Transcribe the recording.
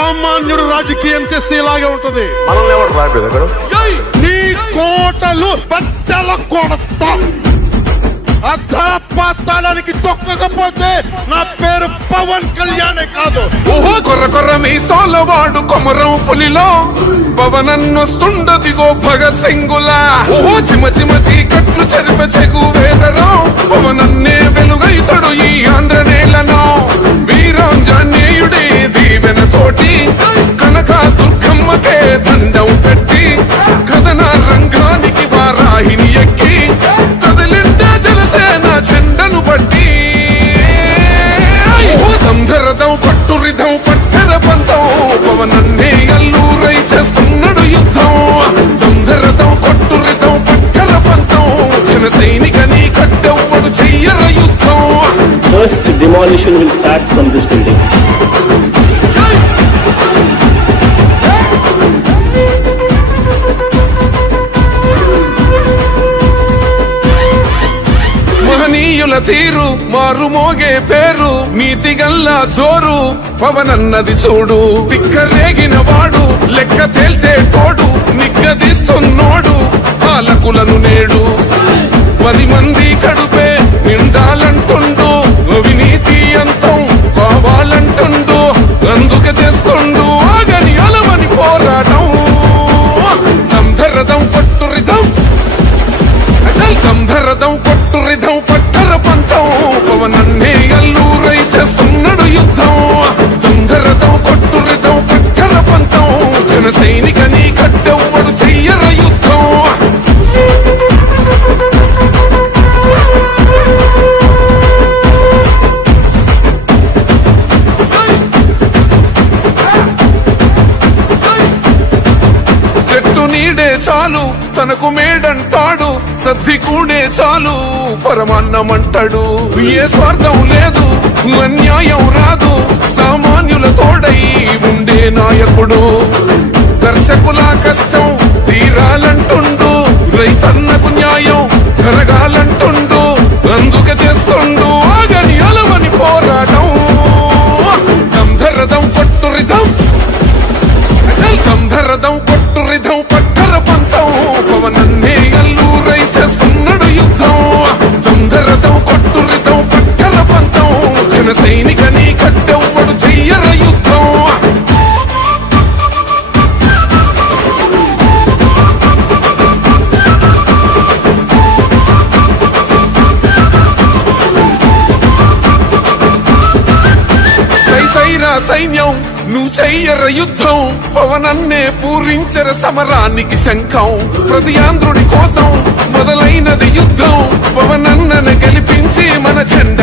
సామాన్యుడు రాజకీయం చేస్తే ఇలాగే ఉంటది. మనల్ని ఎవరు రాలేదు అక్కడ నీ కోటలు బట్టల కొడత అధాపాతాళానికి తొక్కకపోతే నా పేరు పవన్ కళ్యాణే కాదు. ఓహో కొర్ర కొర్ర మీసాల వాడు కొమరం పులిలో పవనన్నొస్తుండదిగో భగత్ సింగులా. ఓహో చిమ చిమ చీకట్లు చెరిప చెగు వేదరో పవనన్నే వెలుగైతడు ఈ ఆంధ్ర నేలను. వీరాంజనేయుడి దీవెన తోటి కనక దుర్గమ్మకే దండం పెట్టి కథన రంగానికి వారాహిని ఎక్కి కదలిండే జనసేన జెండను బట్టి. దంధరదం కొట్టురిదం పట్టెర పంతం పవనన్నే అల్లూరై చేస్తున్నాడు యుద్ధం. దంధరదం కొట్టురిదం పట్టెర పంతం జన సైనికని కట్టెవ్వడు చెయ్యర యుద్ధం. First demolition will start from this building. మహనీయుల తీరు మారు మోగే పేరు నీతిగల్లా జోరు పవనన్నది చూడు. తిక్కరేగిన వాడు లెక్క తేల్చేటోడు నిగ్గదీస్తున్నోడు పాలకులను నేడు. 10 మంది కడుపే నిండాలంటుండు అవినీతి అంతం కావాలంటుండు. అందుకే చేస్తుండు ఆగని అలమని పోరాటం. దంధరదం కొట్టురిదం అచల్ దంధరదం కొట్టురిదం పట్టర పంతం పవనన్నే అల్లూరై చేస్తున్నాడు యుద్ధం. దంధరదం కొట్టురిదం పట్టర పంతం జన సైనికని కట్టెవ్వడు చెయ్యర యుద్ధం. చెట్టు నీడే చాలు తనకు మేడంటాడు సద్ది కూడే చాలు పరమాన్నమంటాడు. ఏ స్వార్థం లేదు అన్యాయం రాదు సామాన్యుల తోడై ఉండే నాయకుడు. దర్శకుల కష్టం తీరాలంటుండు రైతన్నకు న్యాయం జరగాలంటుండు. అందుకే చేస్తుండు ఆగని అలవని పోరాటం. దంధరదం కొట్టురిదం అచల్ దంధరదం కొట్టురిదం పట్టర పంతం పవనన్నే అల్లూరై చేస్తున్నాడు యుద్ధం. దంధరదం కొట్టురిదం పట్టర పంతం జన సైనికని కట్టెవ్వడు చెయ్యర యుద్ధం. సైసైరా సైన్యం నువ్వు చెయ్యర యుద్ధం పవనన్నే పూరించర సమరానికి శంఖం. ప్రతి ఆంధ్రుడి కోసం మొదలైనది యుద్ధం పవనన్నను గెలిపించి మన జెండా